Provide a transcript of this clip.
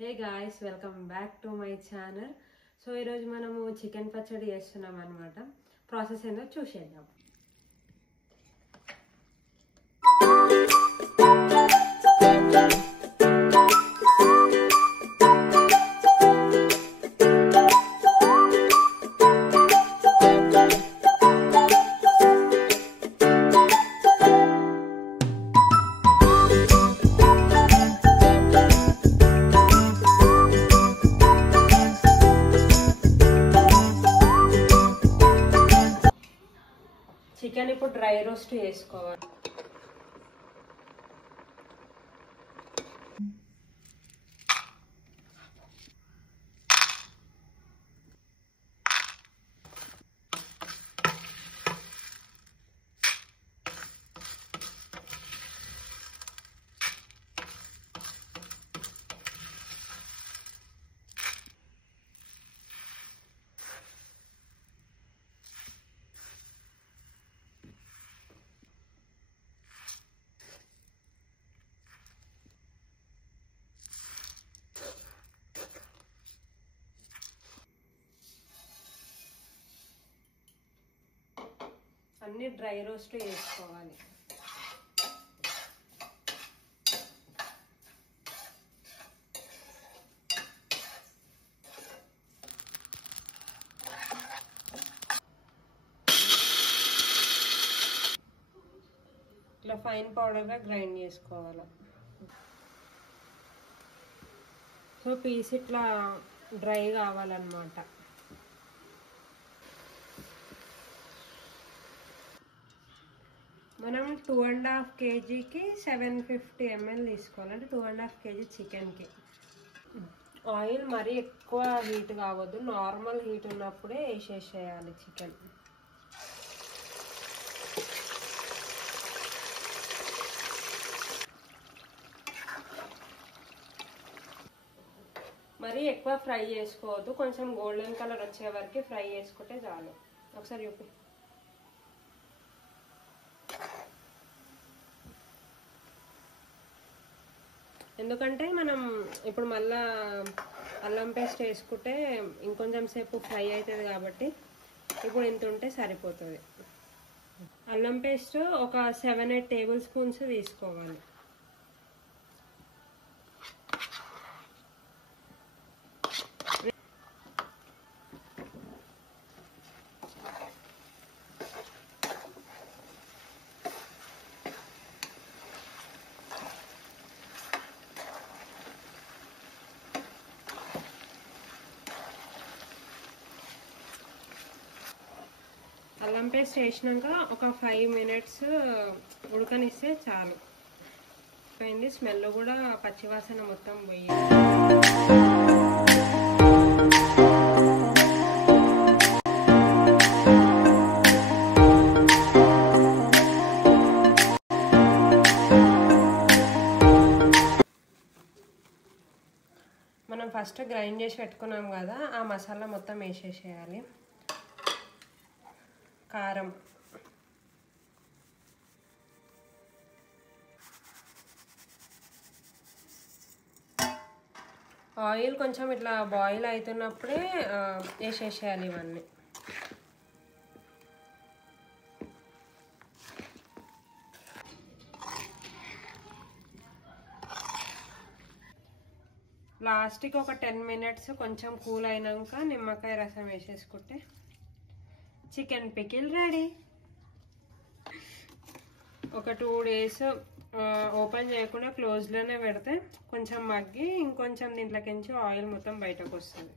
Hey guys, welcome back to my channel. So ee roju manamu chicken pachadi chestunam anamata. Process endo chusedam. Chicken ఇప్పుడు dry roast చేసుకోవాలి. అన్ని dry roast చేసుకోవాలి. ఇట్లా fine పౌడర్గా grind చేసుకోవాలి. So piece ఇట్లా dry కావాలన్నమాట. మనం 2.5 kgకి 750 ml తీసుకోవాలి. అంటే 2.5 kg చికెన్కి. ఆయిల్ మరీ ఎక్కువ హీట్ కావద్దు, నార్మల్ హీట్ ఉన్నప్పుడే వేసేసేయాలి చికెన్. మరీ ఎక్కువ ఫ్రై చేసుకోవద్దు, కొంచెం గోల్డెన్ కలర్ వచ్చే వరకు ఫ్రై చేసుకుంటే చాలు. ఒకసారి చూపి. ఎందుకంటే మనం ఇప్పుడు మళ్ళా అల్లం పేస్ట్ వేసుకుంటే ఇంకొంచెం సేపు ఫ్రై అవుతుంది కాబట్టి ఇప్పుడు ఇంత ఉంటే సరిపోతుంది. అల్లం పేస్ట్ ఒక 7-8 టేబుల్ స్పూన్స్ తీసుకోవాలి. అల్లం పేస్ట్ వేసినాక ఒక 5 minutes ఉడకనిస్తే చాలు. పోయింది, స్మెల్ కూడా పచ్చివాసన మొత్తం పోయి. మనం ఫస్ట్ గ్రైండ్ చేసి పెట్టుకున్నాం కదా, ఆ మసాలా మొత్తం వేసేసేయాలి. కారం, ఆయిల్ కొంచెం ఇట్లా బాయిల్ అవుతున్నప్పుడే వేసేసేయాలి ఇవన్నీ. లాస్ట్కి ఒక 10 minutes కొంచెం కూల్ అయినాక నిమ్మకాయ రసం వేసేసుకుంటే చికెన్ పికిల్ రెడీ. ఒక 2 days ఓపెన్ చేయకుండా క్లోజ్లోనే పెడితే కొంచెం మగ్గి ఇంకొంచెం దీంట్లోకించి ఆయిల్ మొత్తం బయటకు వస్తుంది.